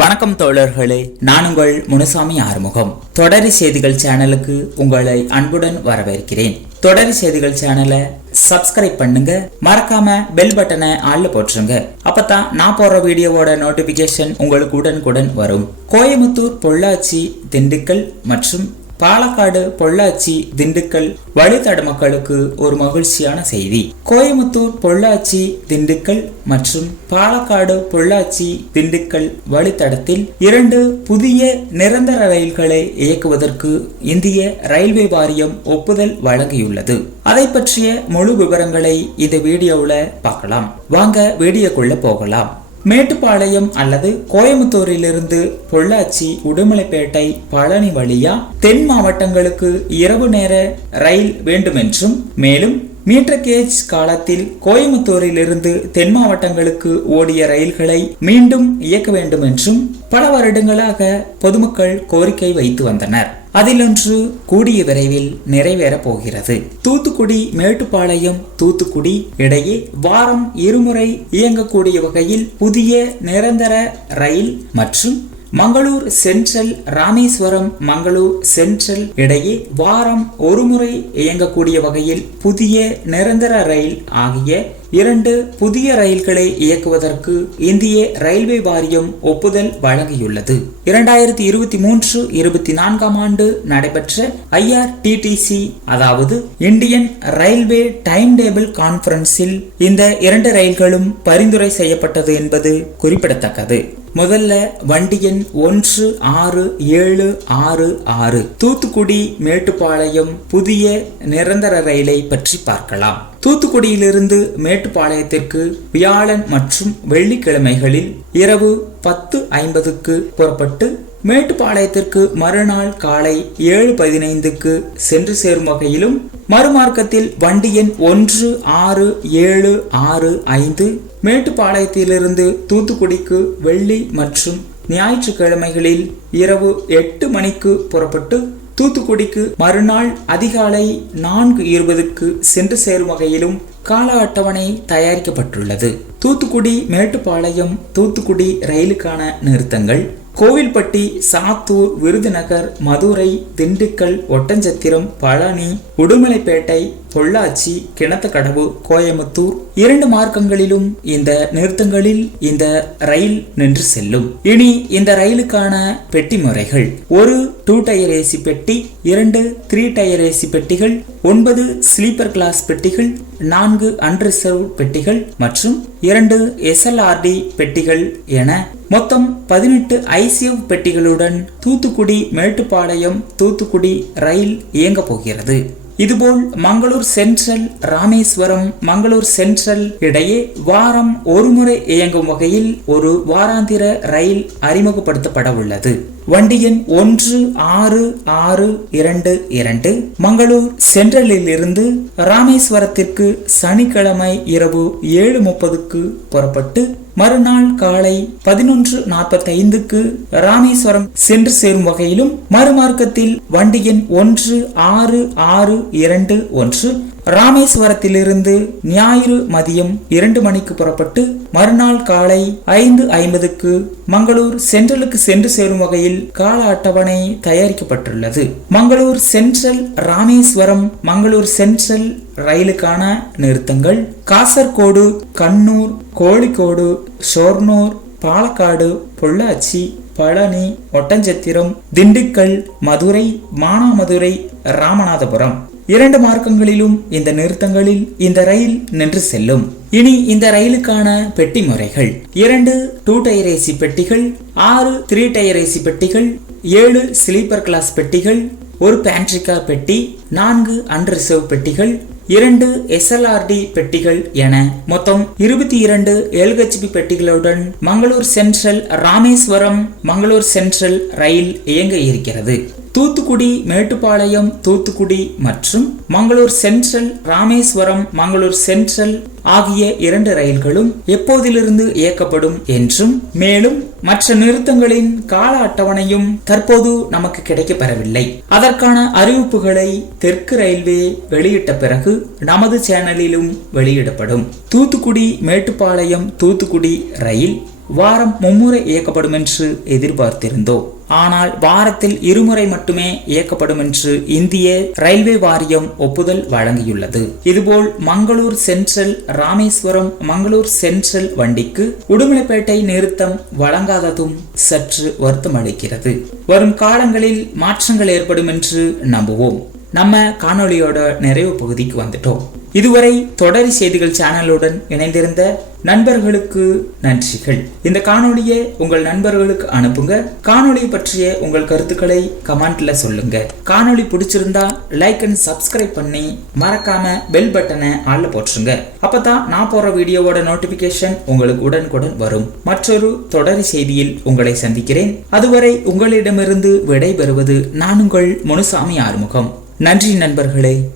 வணக்கம் தோழர்களே நான் உங்கள் முனுசாமி ஆறுமுகம். தொடரி செய்திகள் சேனலுக்கு உங்களை அன்புடன் வரவேற்கிறேன். தொடரி செய்திகள் சேனலை சப்ஸ்கிரைப் பண்ணுங்க மறக்காம பெல் பட்டனை ஆள்ல போட்டுருங்க. அப்பதான் நான் போடுற வீடியோவோட நோட்டிபிகேஷன் உங்களுக்கு உடனுக்குடன் வரும். கோயமுத்தூர் பொள்ளாச்சி திண்டுக்கல் மற்றும் பாலக்காடு பொள்ளாச்சி திண்டுக்கல் வழித்தட மக்களுக்கு ஒரு மகிழ்ச்சியான செய்தி. கோயமுத்தூர் பொள்ளாச்சி திண்டுக்கல் மற்றும் பாலக்காடு பொள்ளாச்சி திண்டுக்கல் வழித்தடத்தில் இரண்டு புதிய நிரந்தர ரயில்களை இயக்குவதற்கு இந்திய ரயில்வே வாரியம் ஒப்புதல் வழங்கியுள்ளது. அதை பற்றிய முழு விவரங்களை இந்த வீடியோவில் பார்க்கலாம். வாங்க வீடியோக்குள்ள போகலாம். மேட்டுப்பாளையம் அல்லது கோயம்புத்தூரிலிருந்து பொள்ளாச்சி உடுமலைப்பேட்டை பழனி வழியா தென் மாவட்டங்களுக்கு இரவு நேர ரயில் வேண்டுமென்றும் மேலும் மீட்டர் கேஜ் காலத்தில் கோயம்புத்தூரிலிருந்து தென் மாவட்டங்களுக்கு ஓடிய ரயில்களை மீண்டும் இயக்க வேண்டும் என்றும் பல வருடங்களாக பொதுமக்கள் கோரிக்கை வைத்து வந்தனர். அதிலொன்று கூடிய விரைவில் நிறைவேறப் போகிறது. தூத்துக்குடி மேட்டுப்பாளையம் தூத்துக்குடி இடையே வாரம் இருமுறை இயங்கக்கூடிய வகையில் புதிய நிரந்தர ரயில் மற்றும் மங்களூர் சென்ட்ரல் ராமேஸ்வரம் மங்களூர் சென்ட்ரல் இடையே வாரம் ஒருமுறை இயங்கக்கூடிய வகையில் புதிய நிரந்தர ரயில் ஆகிய இரண்டு புதிய ரயில்களை இயக்குவதற்கு இந்திய ரயில்வே வாரியம் ஒப்புதல் வழங்கியுள்ளது. இரண்டாயிரத்தி இருபத்தி மூன்று இருபத்தி நான்காம் ஆண்டு நடைபெற்ற ஐஆர்டிடிசி அதாவது இந்தியன் ரயில்வே டைம் டேபிள் கான்பரன்ஸில் இந்த இரண்டு ரயில்களும் பரிந்துரை செய்யப்பட்டது என்பது குறிப்பிடத்தக்கது. முதல்ல வண்டி எண் ஒன்று ஆறு ஏழு ஆறு ஆறு. தூத்துக்குடி மேட்டுப்பாளையம் புதிய நிரந்தர ரயிலை பற்றி பார்க்கலாம். தூத்துக்குடியிலிருந்து மேட்டுப்பாளையத்திற்கு வியாழன் மற்றும் வெள்ளிக்கிழமைகளில் இரவு பத்து ஐம்பதுக்கு புறப்பட்டு மேட்டுப்பாளையத்திற்கு மறுநாள் காலை ஏழு பதினைந்துக்கு சென்று சேரும் வகையிலும் மறுமார்க்கத்தில் வண்டி எண் ஒன்று ஆறு ஏழு ஆறு ஐந்து மேட்டுப்பாளையத்திலிருந்து தூத்துக்குடிக்கு வெள்ளி மற்றும் ஞாயிற்றுக்கிழமைகளில் இரவு எட்டு மணிக்கு புறப்பட்டு தூத்துக்குடிக்கு மறுநாள் அதிகாலை நான்கு இருபதுக்கு சென்று சேரும் வகையிலும் கால அட்டவணை தயாரிக்கப்பட்டுள்ளது. தூத்துக்குடி மேட்டுப்பாளையம் தூத்துக்குடி ரயிலுக்கான நிறுத்தங்கள் கோவில்பட்டி சாத்தூர் விருதுநகர் மதுரை திண்டுக்கல் ஒட்டஞ்சத்திரம் பழனி உடுமலைப்பேட்டை பொள்ளாச்சி கிணத்துக்கடவு கோயமுத்தூர் இரண்டு மார்க்கங்களிலும் இந்த நிறுத்தங்களில் இந்த ரயில் நின்று செல்லும். இனி இந்த ரயிலுக்கான பெட்டி முறைகள் ஒரு டூ டயர் ஏசி பெட்டி இரண்டு த்ரீ டயர் ஏசி பெட்டிகள் ஒன்பது ஸ்லீப்பர் கிளாஸ் பெட்டிகள் நான்கு அன்ரிசர்வ் பெட்டிகள் மற்றும் இரண்டு எஸ்எல்ஆர்டி பெட்டிகள் என மொத்தம் பதினெட்டு ஐசிஎஃப் பெட்டிகளுடன் தூத்துக்குடி மேட்டுப்பாளையம் தூத்துக்குடி ரயில் இயங்கப் போகிறது. இதுபோல் மங்களூர் சென்ட்ரல் ராமேஸ்வரம் மங்களூர் சென்ட்ரல் இடையே வாரம் ஒருமுறை இயங்கும் வகையில் ஒரு வாராந்திர ரயில் அறிமுகப்படுத்தப்பட உள்ளது. வண்டி எண் ஒன்று ஆறு ஆறு இரண்டு இரண்டு மங்களூர் சென்ட்ரலில் இருந்து ராமேஸ்வரத்திற்கு சனிக்கிழமை இரவு ஏழு முப்பதுக்கு புறப்பட்டு மறுநாள் காலை பதினொன்று நாற்பத்தி ஐந்துக்கு ராமேஸ்வரம் சென்று சேரும் வகையிலும் மறுமார்க்கத்தில் வண்டி எண் ஒன்று ஆறு ஆறு இரண்டு ஒன்று ராமேஸ்வரத்திலிருந்து ஞாயிறு மதியம் இரண்டு மணிக்கு புறப்பட்டு மறுநாள் காலை ஐந்து ஐம்பதுக்கு மங்களூர் சென்ட்ரலுக்கு சென்று சேரும் வகையில் கால அட்டவணை தயாரிக்கப்பட்டுள்ளது. மங்களூர் சென்ட்ரல் ராமேஸ்வரம் மங்களூர் சென்ட்ரல் ரயிலுக்கான நிறுத்தங்கள் காசர்கோடு கண்ணூர் கோழிக்கோடு ஷோர்னூர் பாலக்காடு பொள்ளாச்சி பழனி ஒட்டஞ்சத்திரம் திண்டுக்கல் மதுரை மானாமதுரை ராமநாதபுரம். இரண்டு மார்க்கங்களிலும் இந்த நிறுத்தங்களில் இந்த ரயில் நின்று செல்லும். இனி இந்த ரயிலுக்கான பெட்டி முறைகள். இரண்டு டூ டயர் ஏசி பெட்டிகள் ஆறு த்ரீ டயர் ஏசி பெட்டிகள் ஏழு ஸ்லீப்பர் கிளாஸ் பெட்டிகள் ஒரு பேண்ட்ரிகா பெட்டி நான்கு அன்ரிசர்வ் பெட்டிகள் இரண்டு எஸ்எல்ஆர்டி பெட்டிகள் என மொத்தம் இருபத்தி இரண்டு எல்ஹெச்பி பெட்டிகளுடன் மங்களூர் சென்ட்ரல் ராமேஸ்வரம் மங்களூர் சென்ட்ரல் ரயில் இயங்க இருக்கிறது. தூத்துக்குடி மேட்டுப்பாளையம் தூத்துக்குடி மற்றும் மங்களூர் சென்ட்ரல் ராமேஸ்வரம் மங்களூர் சென்ட்ரல் ஆகிய இரண்டு ரயில்களும் எப்போதிலிருந்து இயக்கப்படும் என்றும் மேலும் மற்ற நிறுத்தங்களின் கால அட்டவணையும் தற்போது நமக்கு கிடைக்கப்பெறவில்லை. அதற்கான அறிவிப்புகளை தெற்கு ரயில்வே வெளியிட்ட பிறகு நமது சேனலிலும் வெளியிடப்படும். தூத்துக்குடி மேட்டுப்பாளையம் தூத்துக்குடி ரயில் வாரம் மும்முறை இயக்கப்படும் என்று எதிர்பார்த்திருந்தோம். ஆனால் வாரத்தில் இருமுறை மட்டுமே இயக்கப்படும் என்று இந்திய ரயில்வே வாரியம் ஒப்புதல் வழங்கியுள்ளது. இதுபோல் மங்களூர் சென்ட்ரல் ராமேஸ்வரம் மங்களூர் சென்ட்ரல் வண்டிக்கு உடுமலைப்பேட்டை நிறுத்தம் வழங்காததும் சற்று வருத்தம் அளிக்கிறது. வரும் காலங்களில் மாற்றங்கள் ஏற்படும் என்று நம்புவோம். நம்ம காணொளியோட நிறைவு பகுதிக்கு வந்துட்டோம். இதுவரை தொடரி செய்திகள் சேனலுடன் இணைந்திருந்த நண்பர்களுக்கு நன்றிகள். இந்த காணொலியை உங்கள் நண்பர்களுக்கு அனுப்புங்க. காணொலி பற்றிய உங்கள் கருத்துக்களை கமெண்ட்ல சொல்லுங்க. காணொளி பிடிச்சிருந்தா லைக் அண்ட் சப்ஸ்கிரைப் பண்ணி மறக்காம பெல் பட்டனை ஆள்ல போட்டுருங்க. அப்பதான் நான் போற வீடியோவோட நோட்டிபிகேஷன் உங்களுக்கு உடனுக்குடன் வரும். மற்றொரு தொடரி செய்தியில் உங்களை சந்திக்கிறேன். அதுவரை உங்களிடமிருந்து விடை பெறுவது நான் உங்கள் முனுசாமி ஆறுமுகம். நன்றி நண்பர்களே.